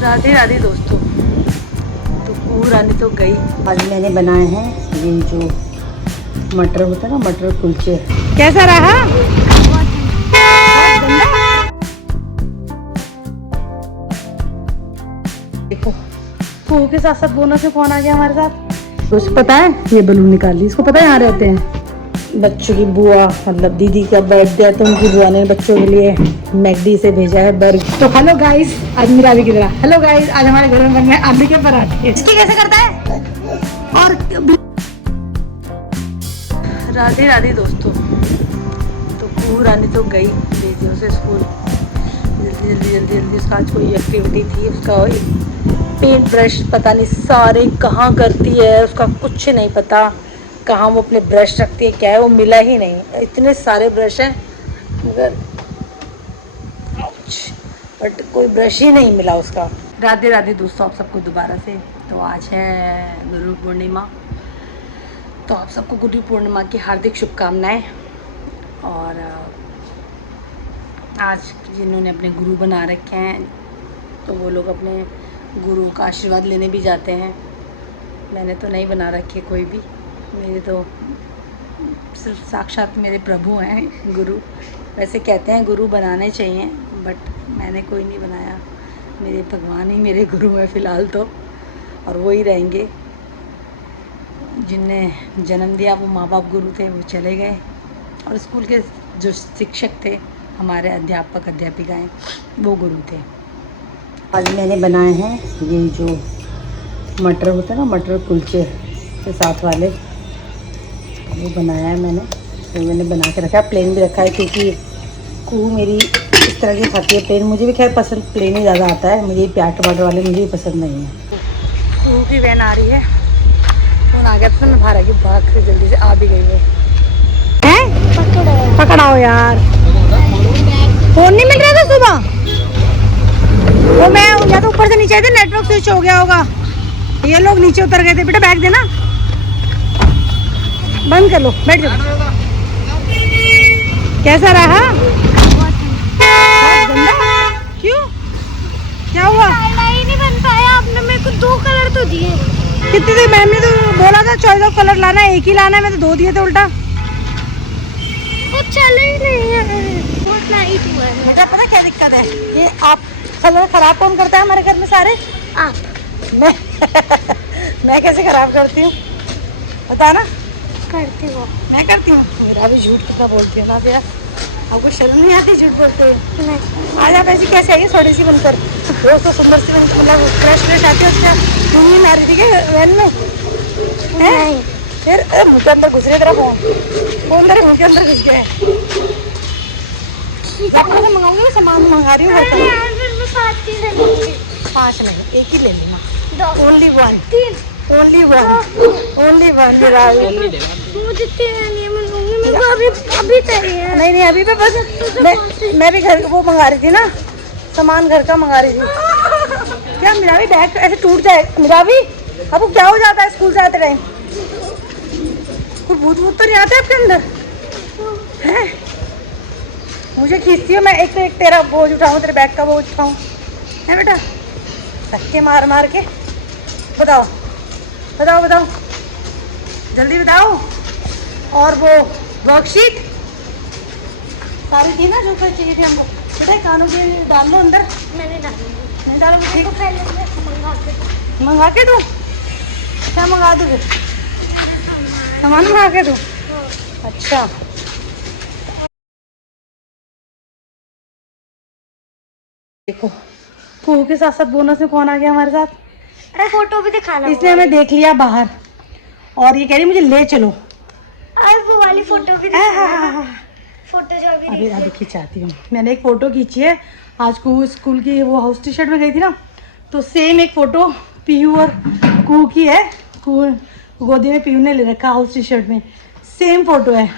राधे राधे दोस्तों। तो पूरानी तो गई। आज मैंने बनाए हैं ये जो मटर होता है ना, मटर कुलचे। कैसा रहा? देखो कुहू के साथ साथ बोनस में कौन आ गया हमारे साथ। उसको पता है ये बलून निकाल ली। इसको पता है यहाँ रहते हैं बच्चों की बुआ, मतलब दीदी का बर्थडे है तो उनकी बुआ ने बच्चों के लिए मैकडी से भेजा है बर्गर। तो हेलो गाइस, आज मेरा अभी की तरह हेलो गाइस, आज हमारे घर में बन रहे हैं आलू के पराठे। इसकी कैसे करता है? और राधे राधे दोस्तों। तो पूरानी तो गई भेजी उसे स्कूल। जल्दी उसका आज कोई एक्टिविटी थी। उसका पेंट ब्रश पता नहीं सारे कहाँ करती है, उसका कुछ नहीं पता कहाँ वो अपने ब्रश रखती है, क्या है वो मिला ही नहीं। इतने सारे ब्रश हैं मगर बट कोई ब्रश ही नहीं मिला उसका। राधे राधे दोस्तों आप सबको दोबारा से। तो आज है गुरु पूर्णिमा, तो आप सबको गुरु पूर्णिमा की हार्दिक शुभकामनाएं। और आज जिन्होंने अपने गुरु बना रखे हैं तो वो लोग अपने गुरु का आशीर्वाद लेने भी जाते हैं। मैंने तो नहीं बना रखे कोई भी, मेरे तो सिर्फ साक्षात मेरे प्रभु हैं गुरु। वैसे कहते हैं गुरु बनाने चाहिए बट मैंने कोई नहीं बनाया। मेरे भगवान ही मेरे गुरु हैं फ़िलहाल तो, और वो ही रहेंगे। जिनने जन्म दिया वो माँ बाप गुरु थे, वो चले गए। और स्कूल के जो शिक्षक थे, हमारे अध्यापक अध्यापिकाएं, वो गुरु थे। आज मैंने बनाए हैं ये जो मटर होता है ना, मटर कुलचे के साथ वाले, वो बनाया है मैंने। तो मैंने बना के रखा है, प्लेन भी रखा है क्योंकि कुहू मेरी इस तरह की खाती है प्लेन। मुझे भी खैर पसंद प्लेन ही ज़्यादा आता है, मुझे प्याज टमाटर वाले मुझे भी पसंद नहीं है। कुहू की वैन आ रही है, फोन आ गया तो मैं बाहर आ गई, भाग के जल्दी से आ भी गई वो। हैं? पकड़ाओ यार, फोन नहीं मिल रहा था सुबह। वो मैं या तो ऊपर से नीचे आए थे, नेटवर्क स्विच हो गया होगा। ये लोग नीचे उतर गए थे। बेटा बैग देना, बंद कर लो, बैठ जाओ। कैसा रहा? क्यों, क्या हुआ? ही नहीं बन पाया। आपने मेरे को 2 कलर तो दिए। कितने थे? मैम ने तो बोला था चॉइस ऑफ कलर लाना है, एक ही लाना है, मैं तो 2 दिए थे उल्टा। वो चले ही नहीं है, बहुत लाइट हुआ है। मुझे पता क्या दिक्कत है, ये आप कलर खराब कौन करता है हमारे घर में सारे? आप। मैं मैं कैसे खराब करती हूँ बता ना? करती हो? मैं करती हूँ? मेरा भी झूठ कितना बोलती है ना तेरा, आपको शर्म नहीं आती झूठ बोलते हुए? नहीं। आज आप ऐसी कैसे आई है थोड़ी सी बनकर? रोज तो सुंदर सी बनकर, मतलब फ्रेश आती है। उसका नींद आ रही थी क्या वैन में? नहीं। फिर मुँह के अंदर घुस रही तेरा फोन तेरे मुँह के अंदर घुस गया है। मंगाऊंगी, सामान मंगा रही हूँ घर का। 5 नहीं, एक ही ले लेना। Only one, 3। Only one, only one. मुझे 3 नहीं मिलूंगी, मेरे को अभी चाहिए। नहीं अभी पे बस मैं भी घर वो मंगा रही थी ना, सामान घर का मंगा रही थी। क्या मेरा भी बैग ऐसे टूट जाए? मेरा भी अब वो क्या हो जाता है स्कूल से आते टाइम? कोई भूत तो नहीं आता आपके अंदर है? मुझे खींचती हो, मैं एक तो एक तेरा बोझ उठाऊँ, तेरे बैग का बोझ उठाऊँ है बेटा? धक्के मार मार के। बताओ बताओ बताओ, जल्दी बताओ। और वो वर्कशीट सारी थी ना जो कोई चाहिए थी हमको? बेटा कानों के डाल लो अंदर। मैंने डाली। नहीं डालोगे? ठीक, पहले मैं मंगा के दूँ? क्या मंगा दूँ फिर? सामान मंगा के दूँ? अच्छा देखो, कुहू के साथ साथ बोनस में कौन आ गया हमारे साथ? अरे फोटो भी दिखाना। इसने हमें देख लिया बाहर और ये कह रही मुझे ले चलो। अरे वो वाली फोटो भी दिखाना। फोटो जो अभी खिंचाती हूँ। मैंने एक फ़ोटो खींची है आज कुहू स्कूल की, वो हाउस टी शर्ट में गई थी ना, तो सेम एक फ़ोटो पीयू और कुहू की है। कुहू गोदी में पीयू ने ले रखा हाउस टी शर्ट में, सेम फ़ोटो है।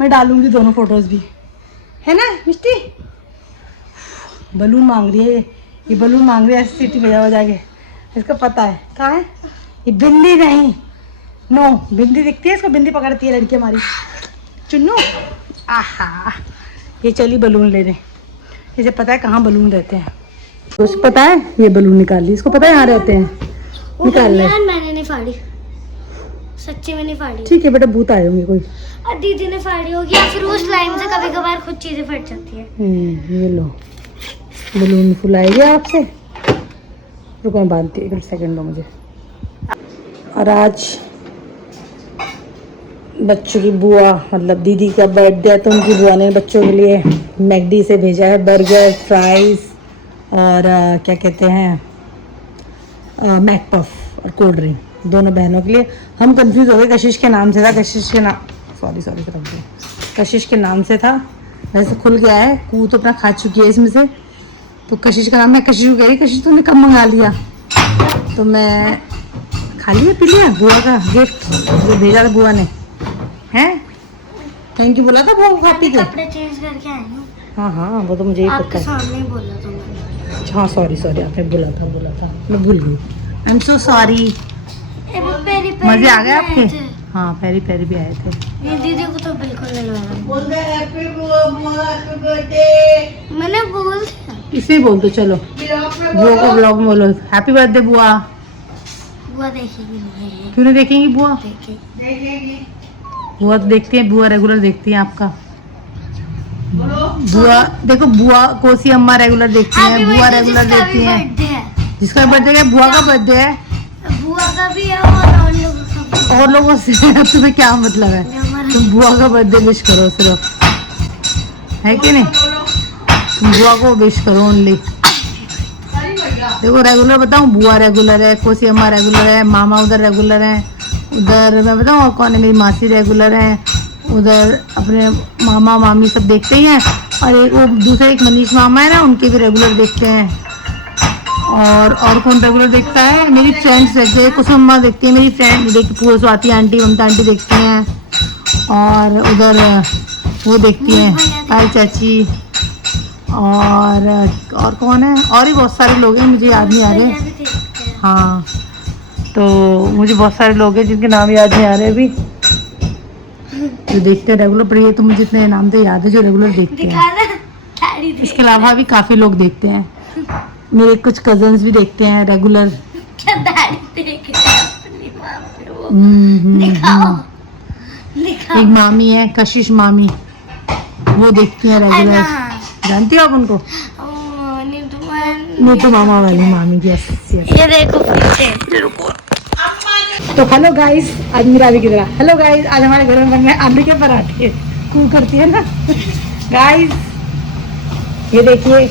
मैं डालूंगी दोनों फ़ोटोज़ भी, है ना मिष्टी? बलून मांग रही है ये बलून मांग रही है, ऐसी सीटी बजा के। इसको पता है कहाँ है ये। बिंदी नहीं, नो बिंदी दिखती है इसको, बिंदी पकड़ती है लड़की हमारी चुन्नू। आहा, ये चली बलून लेने, इसे पता है कहाँ बलून रहते हैं। तो उसको पता है ये बलून निकाल ली, इसको पता है यहाँ रहते हैं, निकाल ले। मैंने नहीं फाड़ी, सच्ची में नहीं फाड़ी। ठीक है बेटा, भूत आए होंगे कोई। और दीदी ने फाड़ी होगी या फिर उस लाइन से कभी कभार खुद चीजें फट जाती है। ये लो बलून फुलाएगी आपसे, रुको मैं बांधती हूँ, 1 सेकंड दो मुझे। और आज बच्चों की बुआ मतलब दीदी का बर्थडे है, तो उनकी बुआ ने बच्चों के लिए मैकडी से भेजा है बर्गर, फ्राइज़ और क्या कहते हैं मैक पफ और कोल्ड ड्रिंक, दोनों बहनों के लिए। हम कंफ्यूज हो गए, कशिश के नाम से था, कशिश के नाम सॉरी कशिश के नाम से था, वैसे खुल गया है। कू तो अपना खा चुकी है इसमें से, तो कशिश का नाम, मैं कशिश को कह रही कशिश तूने कब मंगा लिया, तो मैं खा लिया पी लिया। बुआ का गिफ्ट जो भेजा था बुआ ने, हैं थैंक यू बोला था बुआ को खा पी के। कपड़े चेंज करके आई हूँ। हाँ हाँ वो तो मुझे ही पता आपके है। सामने ही बोला था मैंने। हाँ सॉरी आपने बोला था मैं भूल गई, आई एम सो सॉरी। मजे आ गए आपके? हाँ पेरी पेरी भी आए थे। ये दीदी को तो बिल्कुल नहीं लगा। मैंने बोल दिया। इसे बोल दो, चलो बुआ को ब्लॉग में बोलो हैप्पी बर्थडे बुआ। बुआ देखेगी नहीं। क्यों नहीं देखेंगी बुआ? देखेगी। बुआ तो देखती है, बुआ रेगुलर देखती है आपका। बुआ देखो, बुआ कोसी अम्मा रेगुलर देखती है, बुआ रेगुलर देखती है। जिसका बर्थडे है बुआ का बर्थडे है, बुआ का भी है और लोगों का भी। और लोगों से तुम्हें क्या मतलब है? तुम बुआ का बर्थडे विश करो सिर्फ, है कि नहीं? तुम बुआ को विश करो ओनली। देखो रेगुलर बताऊं, बुआ रेगुलर है, कोसी अम्मा रेगुलर है, मामा उधर रेगुलर है, उधर मैं बताऊं और कौन है, मेरी मासी रेगुलर है, उधर अपने मामा मामी सब देखते ही हैं, और एक वो दूसरे एक मनीष मामा है ना, उनके भी रेगुलर देखते हैं। और कौन रेगुलर देखता है? मेरी फ्रेंड्स देखते हैं, कुछ अम्मा देखती है, मेरी फ्रेंड देखती, पूरा स्वाति आंटी ममता आंटी देखती हैं, और उधर वो देखती हैं आई चाची, और कौन है, और भी बहुत सारे लोग हैं, मुझे याद नहीं आ रहे। हाँ तो मुझे बहुत सारे लोग हैं जिनके नाम याद नहीं आ रहे अभी, जो देखते हैं रेगुलर। पर ये तो मुझे इतने नाम तो याद है जो रेगुलर देखते हैं। इसके अलावा भी काफ़ी लोग देखते हैं, मेरे कुछ कजन्स भी देखते हैं रेगुलर। एक मामी है कशिश मामी, वो देखती हैं रेगुलर। जानती हो आप उनको? नीतू मामा वाली मामी। यस ये देखो पीछे। तो हेलो गाइस, आज मेरा भी किधर? हेलो गाइस, आज हमारे घर में बन रहे हैं आलू के पराठे। कू करती है ना गाइस, ये देखिए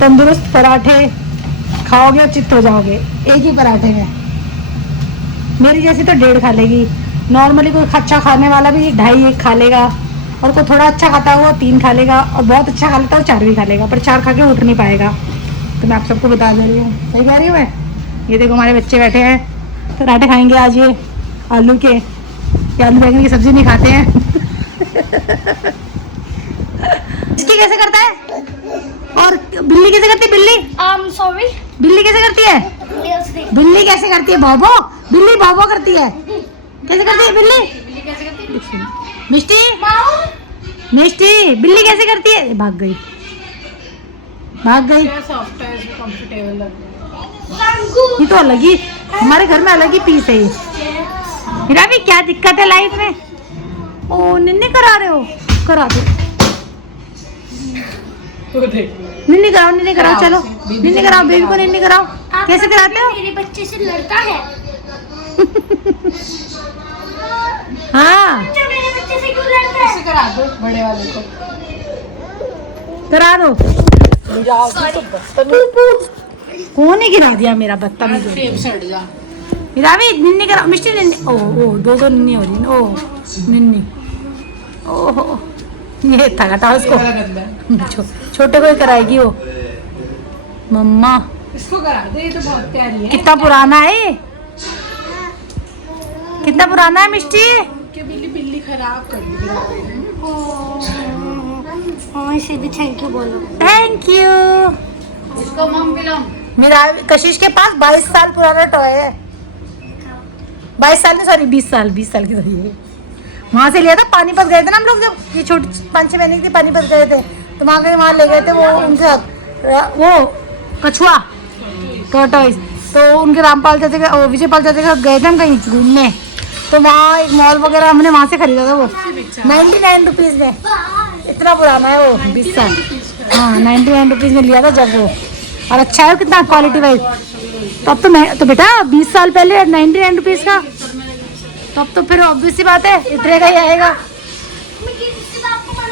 तंदुरुस्त पराठे, खाओगे और चित्त हो जाओगे एक ही पराठे में। मेरी जैसी तो 1.5 खा लेगी, नॉर्मली कोई अच्छा खाने वाला भी 2.5-1 खा लेगा, और कोई थोड़ा अच्छा खाता है वो 3 खा लेगा, और बहुत अच्छा खा लेता है वो 4 भी खा लेगा, पर 4 खा के उठ नहीं पाएगा। तो मैं आप सबको बता दे रही हूँ, सही कह रही हूँ मैं? ये देखो हमारे बच्चे बैठे हैं, पराठे खाएंगे आज ये आलू के, ये आलू बैंगन की सब्जी नहीं खाते हैं। इसकी कैसे करता है? और बिल्ली कैसे करती है? बिल्ली सॉरी। बिल्ली कैसे करती है? बिल्ली कैसे करती है? भौभो, बिल्ली भौभो करती है। कैसे करती है बिल्ली? मिष्टी मिष्टी बिल्ली कैसे करती है? भाग गई। ये तो अलग ही, हमारे घर में अलग ही पीस है ये। मेरा भी क्या दिक्कत है लाइफ में? ओ निन्नी करा रहे हो? करा दो। निन्नी कराओ चलो, निन्नी कराओ, बेबी को निन्नी कराओ। कैसे कराते हो? मेरे बच्चे से लड़ता है। हाँ मेरे बच्चे से क्यों लड़ता है? करा दो बड़े वाले को। करा दो। कौन ने गिरा दिया मेरा बदतमीज? मेरा भी निन्नी कराओ, मिष्टी निन्नी। ओ 2 निन्नी हो रही। ओ निन्नी, ओहो ये था घटा उसको, छोटे को ही कराएगी वो। मम्मा इसको करा दो, ये तो बहुत प्यारी है। कितना पुराना है ये? कितना पुराना है मिष्टी? कि बिल्ली खराब कर दी। इसे भी थैंक यू बोलो। Thank you. इसको मम बिलोंग। मेरा कशिश के पास 22 साल पुराना टॉय है। 22 साल नहीं, सॉरी 20 साल की सही है। वहाँ से लिया था, पानीपत गए थे ना हम लोग, जब ये छोटी 5-6 महीने की थी, पानीपत गए थे, तो वहाँ ले गए थे वो उनके साथ। वो कछुआ टॉर्टोइस। तो उनके रामपाल चाचा के विजय पाल चाचा के साथ गए थे हम कहीं घूमने, तो वहाँ एक मॉल वगैरह हमने वहाँ से खरीदा था वो 99 रुपीज़ में। इतना पुराना है वो, 20 साल। हाँ 99 रुपीज़ में लिया था जब वो, और अच्छा है कितना क्वालिटी वाइज। तो अब तो मैं तो बेटा 20 साल पहले 99 रुपीज़ का, तो अब तो फिर ऑब्वियस सी बात है इतने का ही आएगा।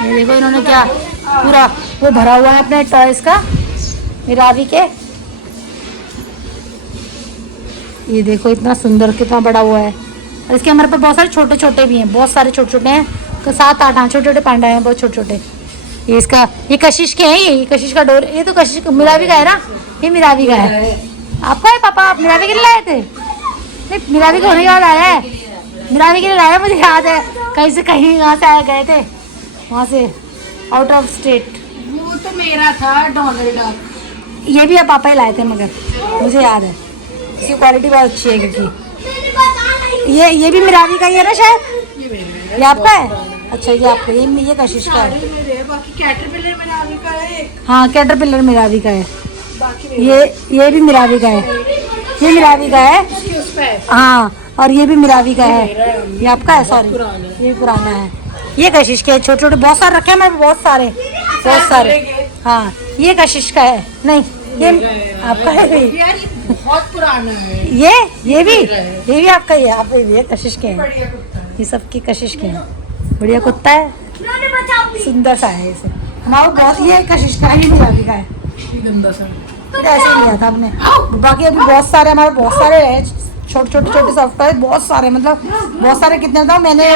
ये देखो इन्होंने क्या पूरा वो भरा हुआ है अपने टॉयज का मिरावी के। ये देखो इतना सुंदर कितना बड़ा हुआ है। और इसके हमारे पास बहुत सारे छोटे छोटे भी हैं, बहुत सारे छोटे छोटे हैं, तो 7-8 हाँ छोटे छोटे पांडा हैं, बहुत छोटे छोटे। ये इसका ये कशिश के हैं, ये कशिश का डोर, ये तो कशिश मिरावी का है ना, ये मिरावी का है। आपका है पापा? आप मिरावी के लिए लाए थे? नहीं मिरावी का होने के बाद आया है, मिरावी के लिए लाया, मुझे याद है कहीं से कहीं वहाँ से आए गए थे, वहाँ से आउट ऑफ स्टेट। वो तो मेरा था डोनाल्ड डक। ये भी आप पापा ही लाए थे मगर मुझे याद है, इसकी क्वालिटी बहुत अच्छी है क्योंकि ये भी मिरावी का ही है ना शायद, ये आपका है? अच्छा ये आपका, ये कशिश का है। बाकी कैटरपिलर मिरावी का है। हाँ कैटरपिलर मिरावी का है। ये भी मिरावी का है, ये मिरावी का है। हाँ और ये भी मिरावी का है, ये आपका है? सॉरी ये भी पुराना है। ये कशिश के छोटे छोटे बहुत सारे रखे हैं मेरे, बहुत सारे। हाँ ये कशिश का है, नहीं ये आपका है भी, बहुत पुराना है। ये भी आपका ही है। आप ये कशिश के हैं, ये सब की कशिश के हैं। बढ़िया कुत्ता है, सुंदर सा है इसे हमारा बहुत। ये कशिश का है, ये मिरावी का है। ऐसे ही लिया था हमने। बाकी अभी बहुत सारे हमारे बहुत सारे हैं, छोटे छोटे सॉफ्टवेयर बहुत सारे, मतलब बहुत सारे। कितने था मैंने,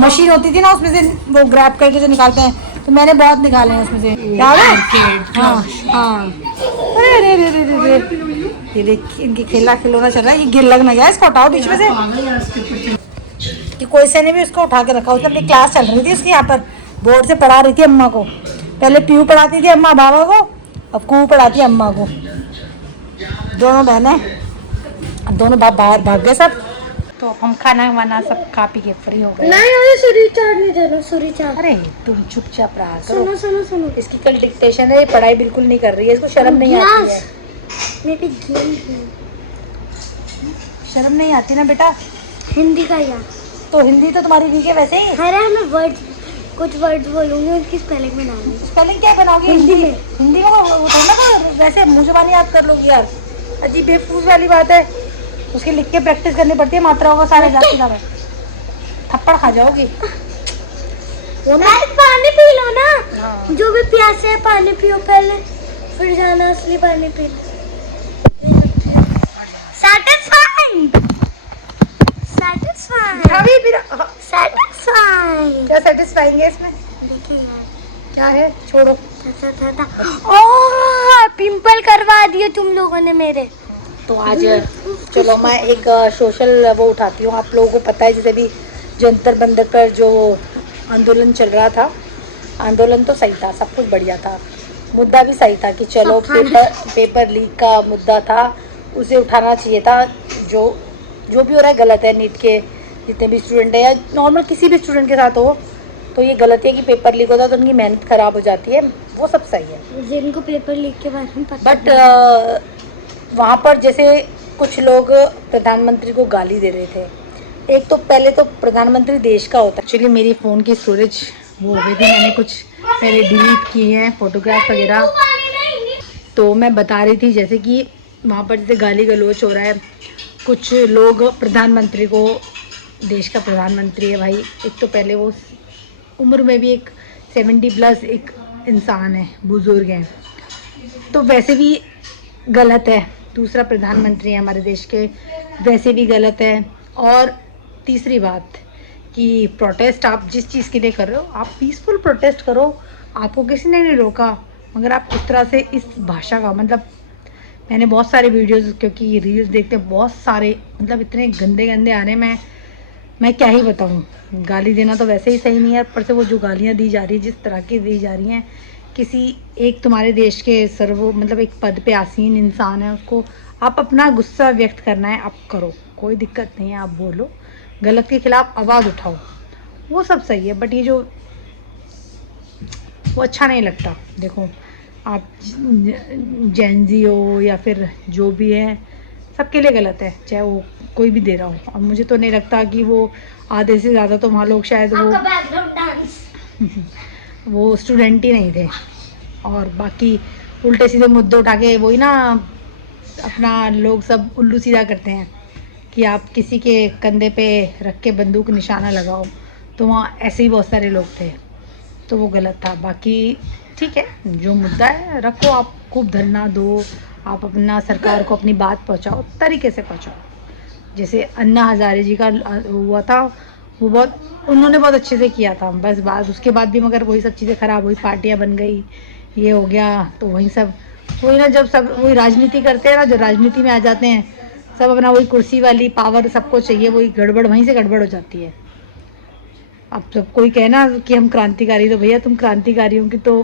मशीन होती थी ना उसमें से वो ग्रैब करके जो निकालते हैं, तो मैंने बहुत निकाले हैं उसमें से, याद है? हाँ अरे ये देखिए इनकी खिलौना चल रहा है। ये गिर लगना गया, इसको हटाओ बीच में से। कि कोई से ने भी उसको उठा के रखा, उसने अपनी क्लास चल रही थी उसकी, यहाँ पर बोर्ड से पढ़ा रही थी अम्मा को। पहले पीयू पढ़ाती थी अम्मा बाबा को, अब कू पढ़ाती है अम्मा को। दोनों बहनें, अब दोनों बाप बाहर भाग गए सब। तो हम खाना वाना सब खा पी के फ्री हो गए। नहीं सूरी चाट नहीं देना, सूरी चाट। अरे तुम चुपचाप रहा करो। सुनो इसकी कल डिक्टेशन है, ये पढ़ाई बिल्कुल नहीं कर रही है, इसको शर्म नहीं आती है। मेरी गेम शर्म नहीं आती ना बेटा? हिंदी का यार, तो हिंदी तो तुम्हारी वीक है वैसे ही। अरे मैं वर्ड्स कुछ वर्ड्स बोलूंगी, उनकी स्पेलिंग बनाऊंगी। स्पेलिंग क्या बनाओगी? हिंदी में वो थोड़ा ना वैसे मुँह जुबानी याद कर लोगी यार, अजीब बेवकूफ़ वाली बात है। उसकी लिख के प्रैक्टिस करनी पड़ती है, मात्राओं का सारे हिसाब किताब है। थप्पड़ खा जाओगी। पानी पी लो ना। हाँ। जो भी प्यासे है पानी पियो पहले, फिर जाना असली पानी पी। क्या सेटिस्फाइंग है इसमें? देखिए यार क्या है, छोड़ो। ओह पिंपल करवा दिए तुम लोगों ने मेरे। तो आज चलो मैं एक सोशल वो उठाती हूँ। आप लोगों को पता है जैसे भी जंतर बंदर पर जो आंदोलन चल रहा था, आंदोलन तो सही था, सब कुछ बढ़िया था, मुद्दा भी सही था कि चलो पेपर लीक का मुद्दा था, उसे उठाना चाहिए था। जो भी हो रहा है गलत है। नीट के जितने भी स्टूडेंट है या नॉर्मल किसी भी स्टूडेंट के साथ हो, तो ये गलत है कि पेपर लीक होता है तो उनकी मेहनत ख़राब हो जाती है, वो सब सही है। जिनको पेपर लीक के बारे में पता, बट वहाँ पर जैसे कुछ लोग प्रधानमंत्री को गाली दे रहे थे। एक तो पहले तो प्रधानमंत्री देश का होता है। एक्चुअली मेरी फ़ोन की स्टोरेज वो हो गई थी, मैंने कुछ पहले डिलीट किए हैं फ़ोटोग्राफ वगैरह। तो मैं बता रही थी जैसे कि वहाँ पर जैसे गाली गलौच हो रहा है, कुछ लोग प्रधानमंत्री को, देश का प्रधानमंत्री है भाई, एक तो पहले वो उम्र में भी एक 70+ एक इंसान है, बुज़ुर्ग हैं, तो वैसे भी गलत है। दूसरा प्रधानमंत्री है हमारे देश के, वैसे भी गलत है। और तीसरी बात कि प्रोटेस्ट आप जिस चीज़ के लिए कर रहे हो, आप पीसफुल प्रोटेस्ट करो, आपको किसी ने नहीं रोका। मगर आप इस तरह से इस भाषा का, मतलब मैंने बहुत सारे वीडियोस, क्योंकि रील्स देखते बहुत सारे, मतलब इतने गंदे गंदे आ रहे हैं, मैं क्या ही बताऊँ। गाली देना तो वैसे ही सही नहीं है, पर से वो जो गालियाँ दी जा रही है, जिस तरह की दी जा रही हैं, किसी एक तुम्हारे देश के मतलब एक पद पे आसीन इंसान है, उसको आप अपना गुस्सा व्यक्त करना है, आप करो, कोई दिक्कत नहीं है, आप बोलो, गलत के खिलाफ आवाज़ उठाओ, वो सब सही है। बट ये जो वो अच्छा नहीं लगता। देखो आप जेंजी हो या फिर जो भी है, सबके लिए गलत है, चाहे वो कोई भी दे रहा हो। और मुझे तो नहीं लगता कि वो आधे से ज़्यादा तो वहाँ लोग शायद आपका बैकग्राउंड डांस। वो स्टूडेंट ही नहीं थे। और बाकी उल्टे सीधे मुद्दे उठा के वही ना अपना लोग सब उल्लू सीधा करते हैं कि आप किसी के कंधे पे रख के बंदूक निशाना लगाओ, तो वहाँ ऐसे ही बहुत सारे लोग थे, तो वो गलत था। बाकी ठीक है, जो मुद्दा है रखो, आप खूब धरना दो, आप अपना सरकार को अपनी बात पहुँचाओ, तरीके से पहुँचाओ। जैसे अन्ना हज़ारे जी का हुआ था, वो उन्होंने बहुत अच्छे से किया था, बस बात उसके बाद भी मगर वही सब चीज़ें ख़राब हुई, पार्टियाँ बन गई, ये हो गया, तो वही सब वही ना, जब सब वही राजनीति करते हैं ना, जो राजनीति में आ जाते हैं सब अपना वही कुर्सी वाली पावर सबको चाहिए, वही गड़बड़ वहीं से गड़बड़ हो जाती है। अब सब कोई कहना कि हम क्रांतिकारी, तो भैया तुम क्रांतिकारियों की तो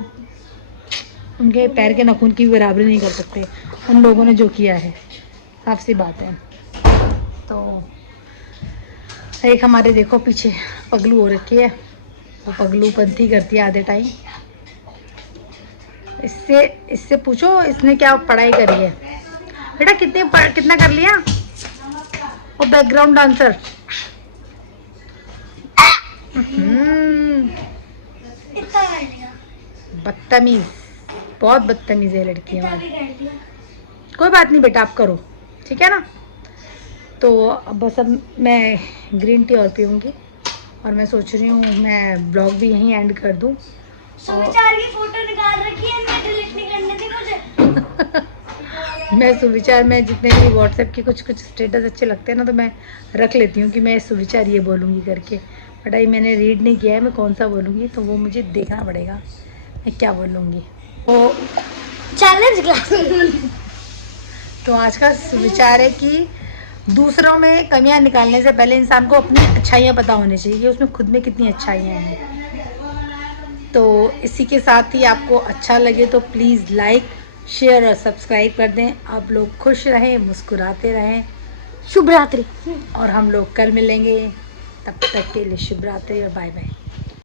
उनके पैर के नाखून की बराबरी नहीं कर सकते उन लोगों ने जो किया है, साफ सी बात है। तो एक हमारे देखो पीछे पगलू हो रखी है, वो पगलू पंथी करती है आधे टाइम। इससे पूछो इसने क्या पढ़ाई करी है। बेटा कितना कर लिया वो बैकग्राउंड डांसर? बदतमीज, बहुत बदतमीज है लड़की हमारी। कोई बात नहीं बेटा, आप करो, ठीक है ना। तो अब बस अब मैं ग्रीन टी और पीऊँगी, और मैं सोच रही हूँ मैं ब्लॉग भी यहीं एंड कर दूँ। सुविचार की फोटो निकाल रखी है, मैं डिलीट नहीं करने दी मुझे। मैं सुविचार में जितने भी व्हाट्सएप के कुछ स्टेटस अच्छे लगते हैं ना, तो मैं रख लेती हूँ कि मैं सुविचार ये बोलूँगी करके। बट अभी मैंने रीड नहीं किया है मैं कौन सा बोलूँगी, तो वो मुझे देखना पड़ेगा मैं क्या बोलूँगी। तो चैलेंज क्लास। तो आज का सुविचार है कि दूसरों में कमियां निकालने से पहले इंसान को अपनी अच्छाइयाँ पता होनी चाहिए कि उसमें खुद में कितनी अच्छाइयाँ हैं। तो इसी के साथ ही आपको अच्छा लगे तो प्लीज़ लाइक, शेयर और सब्सक्राइब कर दें। आप लोग खुश रहें, मुस्कुराते रहें। शुभ रात्रि। और हम लोग कल मिलेंगे, तब तक के लिए शुभ रात्रि और बाय बाय।